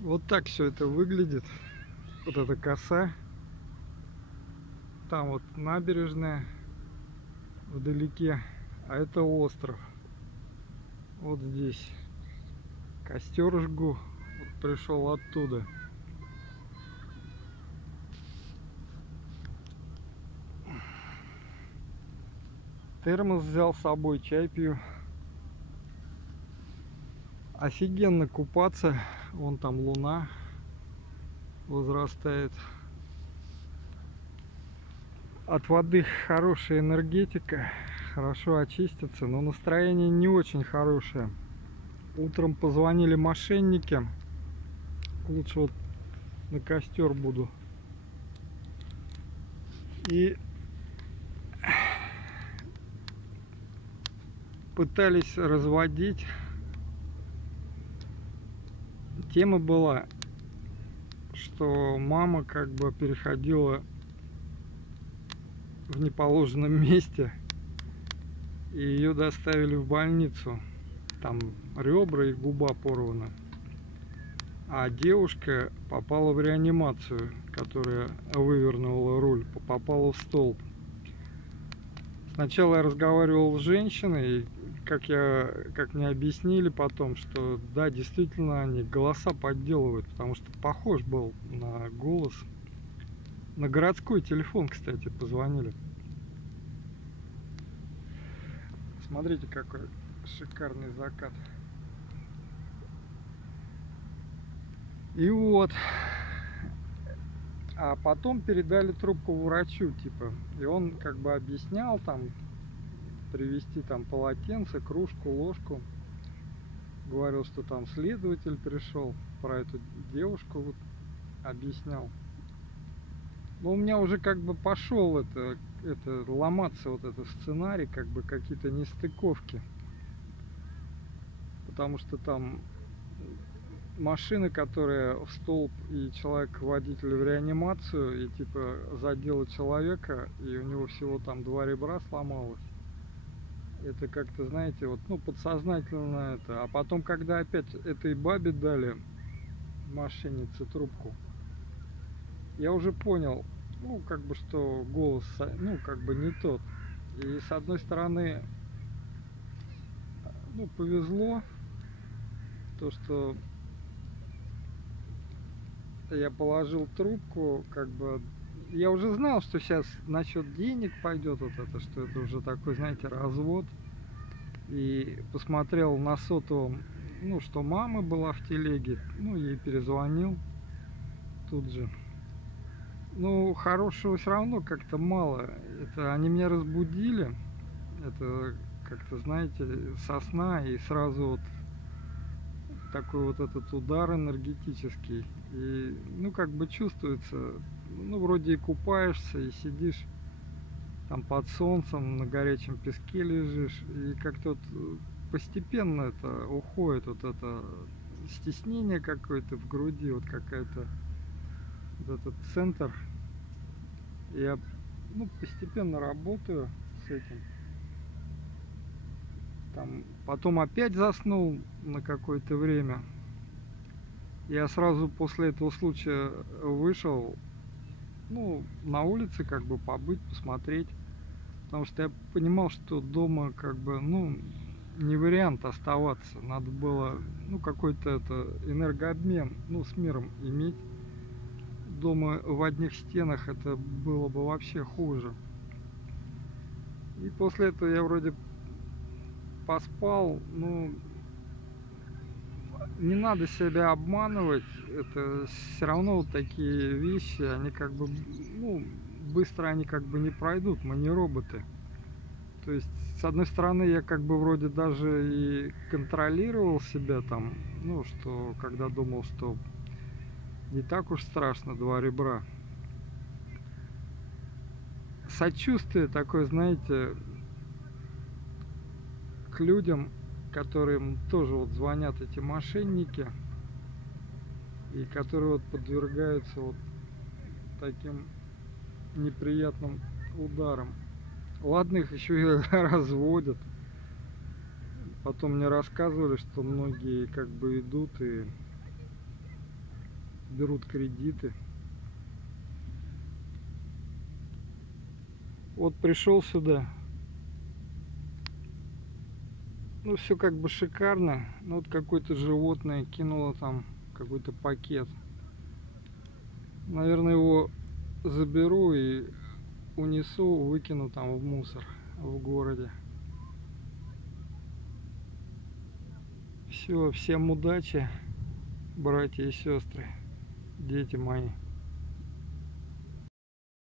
Вот так все это выглядит. Вот эта коса. Там вот набережная вдалеке, а это остров. Вот здесь костер жгу. Вот пришел оттуда. Термос взял с собой, чай пью. Офигенно купаться. Вон там луна возрастает. От воды хорошая энергетика, хорошо очиститься, но настроение не очень хорошее. Утром позвонили мошенники. Лучше вот на костер буду. И пытались разводить. Тема была, что мама как бы переходила в неположенном месте, и ее доставили в больницу. Там ребра и губа порвана. А девушка попала в реанимацию, которая вывернула руль, попала в столб. Сначала я разговаривал с женщиной, как мне объяснили потом, что да, действительно они голоса подделывают, потому что похож был на голос. На городской телефон, кстати, позвонили. Смотрите, какой шикарный закат. И вот. А потом передали трубку врачу, типа. И он как бы объяснял там, привезти там полотенце, кружку, ложку. Говорил, что там следователь пришел, про эту девушку вот объяснял. Но у меня уже как бы пошел это ломаться вот этот сценарий, как бы какие-то нестыковки. Потому что там машины, которые в столб, и человек, водитель в реанимацию, и типа задела человека, и у него всего там 2 ребра сломалось. Это как-то, знаете, вот, ну, подсознательно это. А потом, когда опять этой бабе дали, мошеннице, трубку, я уже понял, ну, как бы, что голос, ну, как бы не тот. И с одной стороны, ну, повезло, то, что я положил трубку, как бы, я уже знал, что сейчас насчет денег пойдет вот это, что это уже такой, знаете, развод. И посмотрел на сотовом, ну, что мама была в телеге, ну, ей перезвонил тут же. Ну, хорошего все равно как-то мало. Это они меня разбудили, это как-то, знаете, со сна, и сразу вот такой вот этот удар энергетический. И, ну, как бы чувствуется, ну, вроде и купаешься, и сидишь там под солнцем, на горячем песке лежишь, и как-то вот постепенно это уходит, вот это стеснение какое-то в груди, вот какая-то вот этот центр. Я, ну, постепенно работаю с этим. Там потом опять заснул на какое-то время. Я сразу после этого случая вышел, ну, на улице, как бы побыть, посмотреть. Потому что я понимал, что дома, как бы, ну, не вариант оставаться. Надо было, ну, какой-то это энергообмен, ну, с миром иметь. Дома в одних стенах это было бы вообще хуже. И после этого я вроде поспал. Ну, не надо себя обманывать. Это все равно вот такие вещи, они как бы, ну, быстро они как бы не пройдут. Мы не роботы. То есть, с одной стороны, я как бы вроде даже и контролировал себя там, ну, что когда думал, что не так уж страшно 2 ребра. Сочувствие такое, знаете, к людям, которым тоже вот звонят эти мошенники, и которые вот подвергаются вот таким неприятным ударам. Ладно, их еще и разводят. Потом мне рассказывали, что многие как бы идут и берут кредиты. Вот пришел сюда. Ну, все как бы шикарно. Ну, вот какое-то животное кинуло там какой-то пакет. Наверное, его заберу и унесу, выкину там в мусор в городе. Все, всем удачи, братья и сестры, дети мои.